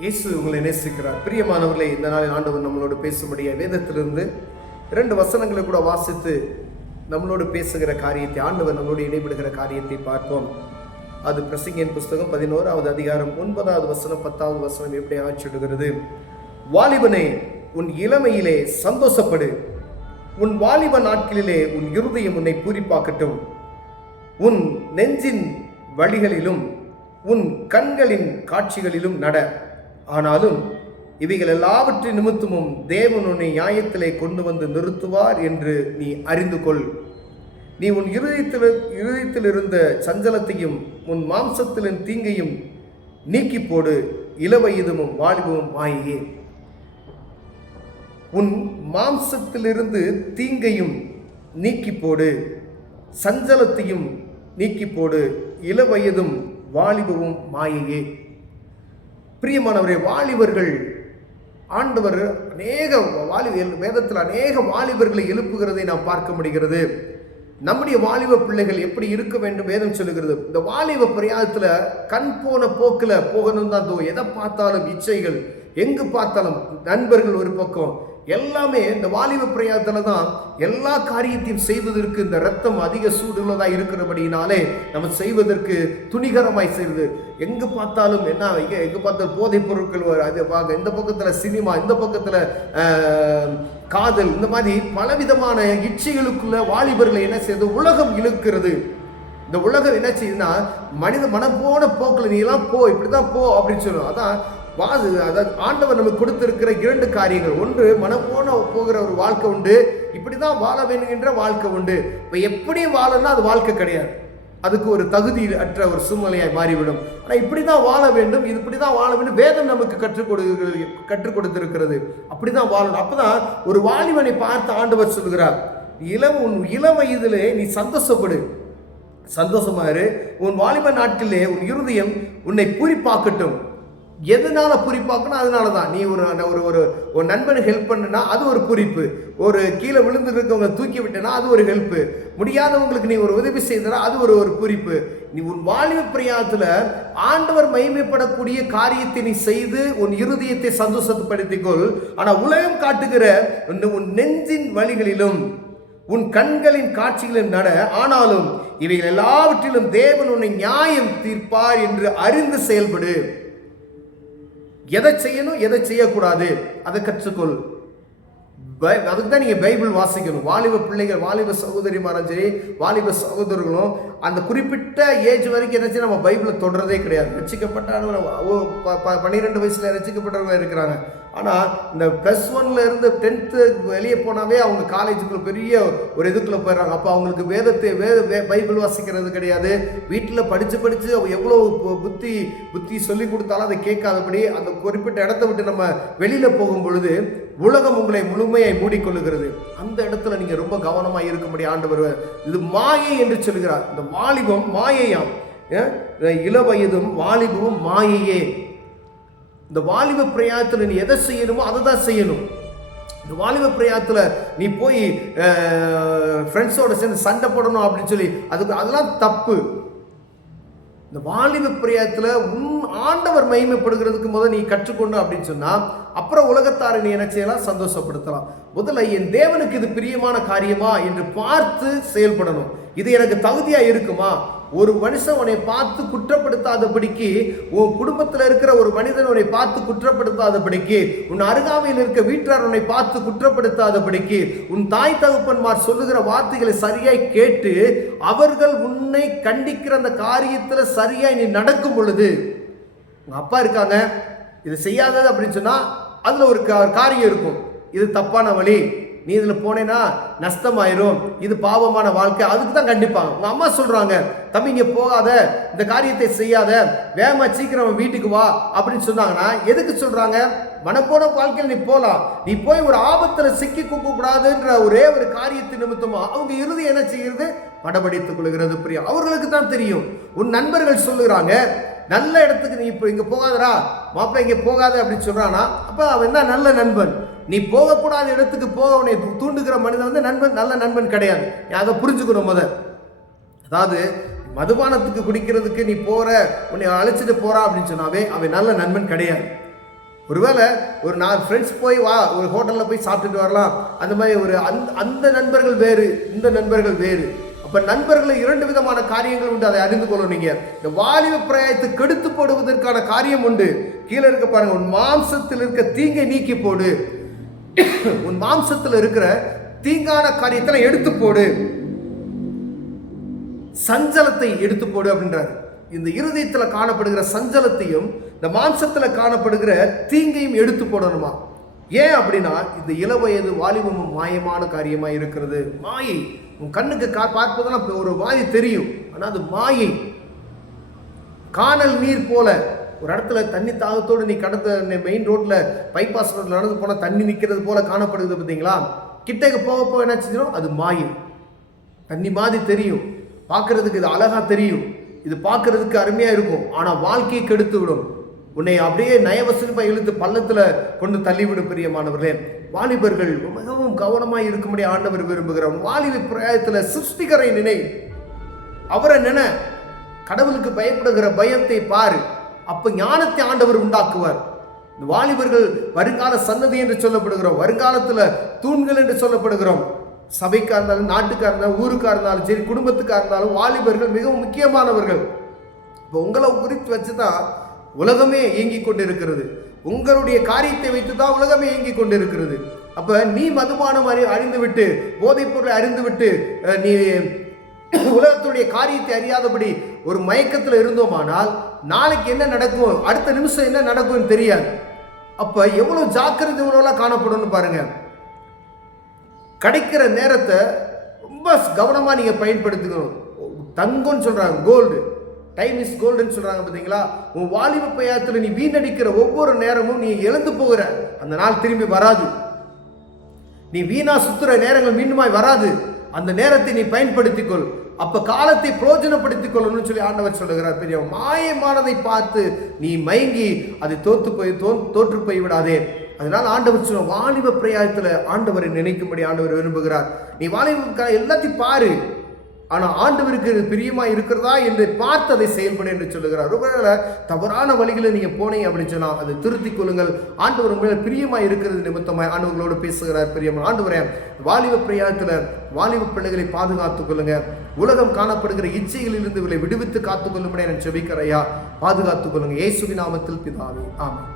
இயேசு உங்களை நேசிக்கிறார். பிரியமானவர்களே, இந்த நாளில் ஆண்டவர் நம்மளோடு பேசும்படிய வேதத்திலிருந்து 2 வசனங்களை கூட வாசித்து நம்மளோடு பேசுகிற காரியத்தை, ஆண்டவர் நம்மளோடு இடைபடுகிற காரியத்தை பார்ப்போம். அது பிரசங்கியின் புஸ்தகம் 11வது அதிகாரம் 9வது வசனம் 10வது வசனம் எப்படி ஆற்றிடுகிறது. வாலிபனே, உன் இளமையிலே சந்தோஷப்படு, உன் வாலிப நாட்களிலே உன் இருதயம் உன்னை பூரிப்பாக்கட்டும். உன் நெஞ்சின் வழிகளிலும் உன் கண்களின் காட்சிகளிலும் நட. ஆனாலும் இவைகள் எல்லாவற்றின் நிமித்தமும் தேவன் உன்னை நியாயத்திலே கொண்டு வந்து நிறுத்துவார் என்று நீ அறிந்து கொள். நீ உன் இருதயத்தில் இருந்த சஞ்சலத்தையும் உன் மாம்சத்திலின் தீங்கையும் நீக்கி போடு. இளவயதும் வாலிபமும் மாயையே. உன் மாம்சத்திலிருந்து தீங்கையும் நீக்கி போடு, சஞ்சலத்தையும் நீக்கி போடு, இளவயதும் வாலிபமும் மாயையே. பிரியமானவரே, வாலிபர்கள் ஆண்டவர் வேதத்தில் அநேக வாலிபர்களை எழுப்புகிறதை நாம் பார்க்க முடிகிறது. நம்முடைய வாலிப பிள்ளைகள் எப்படி இருக்க வேண்டும் வேதம் சொல்லுகிறது. இந்த வாலிப பிரயாணத்தில் கண் போன போக்கில் போகணும் தான். எதை பார்த்தாலும் இச்சைகள், எங்கு பார்த்தாலும் நண்பர்கள் ஒரு பக்கம், எல்லாமே இந்த வாலிப பிரயாணத்தில் தான் எல்லா காரியத்தையும் செய்வதற்கு இந்த ரத்தம் அதிக சூடுள்ளதாக இருக்கிறபடினாலே நம்ம செய்வதற்கு துணிகரமாய் செய்வது. எங்கு பார்த்தாலும் என்ன, எங்கே பார்த்தாலும் போதைப் பொருட்கள், அது பார்க்க, இந்த பக்கத்தில் சினிமா, இந்த பக்கத்தில் காதல், இந்த மாதிரி பலவிதமான இச்சைகளுக்குள்ள வாலிபர்களை என்ன செய்யுது, உலகம் இழுக்கிறது. இந்த உலகம் என்ன செய்யுதுன்னா, மனித மனம் போன போக்கில் நீ எல்லாம் போ, இப்படிதான் போ அப்படின்னு சொல்லுவோம். அதான் அதாவது ஆண்டவர் நமக்கு கொடுத்திருக்கிற 2 காரியங்கள். ஒன்று, மனம் போன போகிற ஒரு வாழ்க்கை உண்டு, இப்படிதான் வாழ வேணுங்கிற வாழ்க்கை உண்டு. இப்போ எப்படி வாழணும்னா அது வாழ்க்கை கிடையாது, அதுக்கு ஒரு தகுதி அற்ற ஒரு சூழ்நிலையாய் மாறிவிடும். ஆனால் இப்படிதான் வாழ வேண்டும், இது இப்படிதான் வாழ வேண்டும், வேதம் நமக்கு கற்றுக் கொடுத்திருக்கிறது. அப்படிதான் வாழணும். அப்பதான் ஒரு வாலிபனை பார்த்து ஆண்டவர் சொல்கிறார், உன் இளம் வயதிலே நீ சந்தோஷப்படு, சந்தோஷமா இரு. உன் வாலிப நாட்களிலே உன் இருதயம் உன்னை பூரிப்பாக்கட்டும். எதனால பூரிப்பாக்கணும்? அதனால தான் நீ ஒரு நண்பனுக்கு ஹெல்ப் பண்ணுனா அது ஒரு பூரிப்பு, ஒரு கீழே விழுந்து இருக்கவங்க தூக்கி விட்டனா அது ஒரு ஹெல்ப்பு, முடியாதவங்களுக்கு நீ ஒரு உதவி செய்தனா அது ஒரு பூரிப்பு. நீ உன் வாலிப பிரயாணத்தில் ஆண்டவர் மகிமைப்படக்கூடிய காரியத்தை நீ செய்து உன் இருதயத்தை சந்தோஷப்படுத்திக்கொள். ஆனால் உலகம் காட்டுகிற உன் நெஞ்சின் வழிகளிலும் உன் கண்களின் காட்சிகளிலும் நட. ஆனாலும் இவைகள் எல்லாவற்றிலும் தேவன் உன்னை நியாயம் தீர்ப்பார் என்று அறிந்து செயல்படு. எதை செய்யணும், எதை செய்யக்கூடாது, அதை கற்றுக்கொள். அதுக்கு தான் நீங்கள் பைபிள் வாசிக்கணும். வாலிப பிள்ளைகள், வாலிப சகோதரிமாரும் சரி, வாலிப சகோதரர்களும் அந்த குறிப்பிட்ட ஏஜ் வரைக்கும் என்ன செய்ய நம்ம பைபிளை தொடர்றதே கிடையாது. ரசிக்கப்பட்ட 12 வயசுல ரசிக்கப்பட்டவங்க இருக்கிறாங்க. ஆனால் இந்த +1 இருந்து 10th வெளியே போனாவே அவங்க காலேஜுக்குள்ள பெரிய ஒரு இதுக்குள்ளே போயிடுறாங்க. அப்போ அவங்களுக்கு பைபிள் வாசிக்கிறது கிடையாது. வீட்டில் படித்து அவங்க எவ்வளோ புத்தி சொல்லி கொடுத்தாலும் அதை கேட்காதபடி அந்த குறிப்பிட்ட இடத்த விட்டு நம்ம வெளியில் போகும் பொழுது உலகம் உங்களை முழுமையை மூடிக்கொள்ளுகிறது. அந்த இடத்துல நீங்கள் ரொம்ப கவனமாக இருக்கும்படி ஆண்டவர் இது மாயை என்று சொல்கிறார். இந்த வாலிபம் மாயையாம், இளவயதும் வாலிபமும் மாயையே. இந்த வாலிப பிரயாணத்தில் நீ எதை செய்யணுமோ அதை தான் செய்யணும். இந்த வாலிப பிரயாணத்தில் நீ போய் ஃப்ரெண்ட்ஸோட சேர்ந்து சண்டை போடணும் அப்படின்னு சொல்லி அதெல்லாம் தப்பு. இந்த வாலிப பிரயாணத்தில் ஆண்டவர் மகிமைப்படுகிறதுக்கு முதல் நீ கற்றுக்கொண்டு அப்படின்னு சொன்னால் அப்புறம் உலகத்தாரை நீ என்ன செய்யலாம், சந்தோஷப்படுத்தலாம். முதல்ல என் தேவனுக்கு இது பிரியமான காரியமா என்று பார்த்து செயல்படணும். இது எனக்கு தகுதியா இருக்குமா? ஒரு மனுஷன் உன்னை பார்த்து குற்றப்படுத்தாதபடிக்கு, உன் குடும்பத்தில் இருக்கிற ஒரு மனிதன் உன்னை பார்த்து குற்றப்படுத்தாதபடிக்கு, உன் அருகாமையில் இருக்க வீட்டார் உன்னை பார்த்து குற்றப்படுத்தாதபடிக்கு, உன் தாய் தகப்பன்மார் சொல்லுகிற வார்த்தைகளை சரியாய் கேட்டு அவர்கள் உன்னை கண்டிக்கிற அந்த காரியத்தில் சரியாய் நீ நடக்கும் பொழுது, உங்க அப்பா இருக்காங்க, இது செய்யாதது அப்படின்னு சொன்னா அதுல ஒரு காரியம் இருக்கும், இது தப்பான வழி, நீ இதில் போனேன்னா நஷ்டமாயிரும், இது பாவமான வாழ்க்கை, அதுக்கு தான் கண்டிப்பாங்க. உங்கள் அம்மா சொல்கிறாங்க, தம்பி இங்கே போகாத, இந்த காரியத்தை செய்யாத, வேகமாக சீக்கிரம் வீட்டுக்கு வா அப்படின்னு சொன்னாங்கன்னா எதுக்கு சொல்கிறாங்க? மனப்போன வாழ்க்கையில் நீ போகலாம், நீ போய் ஒரு ஆபத்தில் சிக்கி கூடாதுன்ற ஒரே ஒரு காரியத்தின் நிமித்தமாக அவங்க இறுதி என்ன செய்கிறது, படபடித்துக் கொள்கிறது. பிரியம் அவர்களுக்கு தான் தெரியும். உன் நண்பர்கள் சொல்லுகிறாங்க, நல்ல இடத்துக்கு நீ இப்போ இங்கே போகாதரா, மாப்பிள்ளை இங்கே போகாத அப்படின்னு சொல்கிறானா, அப்போ அவன் என்ன நல்ல நண்பன்? நீ போகக்கூடாத இடத்துக்கு போக உன்னை தூண்டுகிற மனிதன் நண்பன், நல்ல நண்பன் கிடையாது. நீ அதை புரிஞ்சுக்கணும். அதாவது மதுபானத்துக்கு குடிக்கிறதுக்கு நீ போற, உன்னை அழைச்சிட்டு போறா அப்படின்னு சொன்னாவே அவன் நல்ல நண்பன் கிடையாது. ஒருவேளை ஒரு 4 ஃப்ரெண்ட்ஸ் போய் ஒரு ஹோட்டலில் போய் சாப்பிட்டுட்டு வரலாம், அந்த மாதிரி ஒரு அந்த நண்பர்கள் வேறு, இந்த நண்பர்கள் வேறு. அப்போ நண்பர்களில் 2 விதமான காரியங்கள் உண்டு, அதை அறிந்து கொள்ளணும். நீங்கள் இந்த வாலிப பிராயத்தை கெடுத்து போடுவதற்கான காரியம் உண்டு. கீழே இருக்க பாருங்க, உன் மாம்சத்தில் இருக்க தீங்கை நீக்கி போடு. உன் மாம்சத்தில் இருக்கிற தீங்கான காரியத்தை எடுத்து போடு, சஞ்சலத்தை எடுத்து போடு அப்படின்றாரு. இந்த இருதயத்தில் காணப்படுகிற சஞ்சலத்தையும் இந்த மாம்சத்தில் காணப்படுகிற தீங்கையும் எடுத்து போடணுமா? ஏன் அப்படின்னா இந்த இளவயது வாலிபமும் மாயமான காரியமா இருக்கிறது. மாயை. உன் கண்ணுக்கு பார்ப்பதெல்லாம் ஒரு மாயை தெரியும், ஆனால் அது மாயை. காணல் நீர் போல ஒரு இடத்துல தண்ணி தாகத்தோடு நீ கடந்த மெயின் ரோட்ல பைபாஸ் ரோட்ல நடந்து போனால் தண்ணி நிற்கிறது போல காணப்படுது. பார்த்தீங்களா? கிட்டக்கு போக போக என்ன செஞ்சிடும்? அது மாயை. தண்ணி மாதிரி தெரியும், பார்க்கறதுக்கு இது அழகா தெரியும், இது பார்க்கறதுக்கு அருமையா இருக்கும், ஆனால் வாழ்க்கையை கெடுத்து விடும். உன்னை அப்படியே நயவசனமா இழுத்து பள்ளத்துல கொண்டு தள்ளிவிடும். பிரியமானவர்களே, வாலிபர்கள் மிகவும் கவனமாய் இருக்கும்படி ஆண்டவர் விரும்புகிறார். வாலிப பிராயத்துல சிருஷ்டிகரை நினை, அவரை நினை, கடவுளுக்கு பயப்படுகிற பயத்தை பாரு. அப்ப ஞானத்தை ஆண்டவர் உண்டாக்குவார். இந்த வாலிபர்கள் வருங்கால சன்னதி என்று சொல்லப்படுகிறோம், வருங்காலத்துல தூண்கள் என்று சொல்லப்படுகிறோம். சபைக்கா இருந்தாலும், நாட்டுக்கா இருந்தாலும், ஊருக்கா இருந்தாலும் சரி, குடும்பத்துக்கா இருந்தாலும் வாலிபர்கள் மிகவும் முக்கியமானவர்கள். இப்போ உங்களை குறித்து வச்சுதான் உலகமே இயங்கிக் கொண்டிருக்கிறது. உங்களுடைய காரியத்தை வைத்துதான் உலகமே இயங்கிக் கொண்டிருக்கிறது. அப்ப நீ மதுபானம் அறிந்து விட்டு, போதைப் பொருளை அறிந்து விட்டு, நீ உலகத்துடைய காரியத்தை அறியாதபடி ஒரு மயக்கத்தில் இருந்தோமானால் நாளைக்கு என்ன நடக்கும், அடுத்த நிமிஷம் என்ன நடக்கும் தெரியாது. அப்ப எவ்வளவு ஜாக்கிரதை உணவுலாம் காணப்படும் பாருங்க. கிடைக்கிற நேரத்தை ரொம்ப கவனமா நீங்க பயன்படுத்திக்கணும். தங்கம்னு சொல்றாங்க, கோல்டு, டைம் இஸ் கோல்டுன்னு சொல்றாங்க. பார்த்தீங்களா? உன் வாலிப பையத்தில் நீ வீணடிக்கிற ஒவ்வொரு நேரமும் நீ இழந்து போகிற அந்த நாள் திரும்பி வராது. நீ வீணா சுத்துற நேரங்கள் மீண்டுமாய் வராது. அந்த நேரத்தை நீ பயன்படுத்திக்கொள். அப்ப காலத்தை பிரயோஜனப்படுத்திக் கொள்ளணும்னு சொல்லி ஆண்டவர் சொல்லுகிறார். பெரிய மாயமானதை பார்த்து நீ மயங்கி அதை தோற்று போய் விடாதே. அதனால ஆண்டவர் சொல்ல, வாலிப பிராயத்துல ஆண்டவரை நினைக்கும்படி ஆண்டவர் விரும்புகிறார். நீ வாலிப எல்லாத்தையும் பாரு, ஆனா ஆண்டவருக்கு பிரியமா இருக்கிறதா என்று பார்த்து அதை செயல்பட என்று சொல்லுகிறார். ஒருவேளை தவறான வழிகளை நீங்க போனீங்க அப்படின்னு சொன்னா அதை திருத்திக் கொள்ளுங்கள். ஆண்டவர் மேல பிரியமா இருக்கிறது நிமித்தமாய் ஆண்டவர்களோடு பேசுகிறார். பிரியமா ஆண்டவரே, வாலிப பிராயத்துல வாலிப பிள்ளைகளை பாதுகாத்துக் கொள்ளுங்க. உலகம் காணப்படுகிற இச்சைகளிலிருந்து இவர்களை விடுவித்து காத்துக் கொள்ளும்படி நான் செபிக்கிறையா, பாதுகாத்துக் கொள்ளுங்க. இயேசுவின் நாமத்தில் பிதாவே, ஆமென்.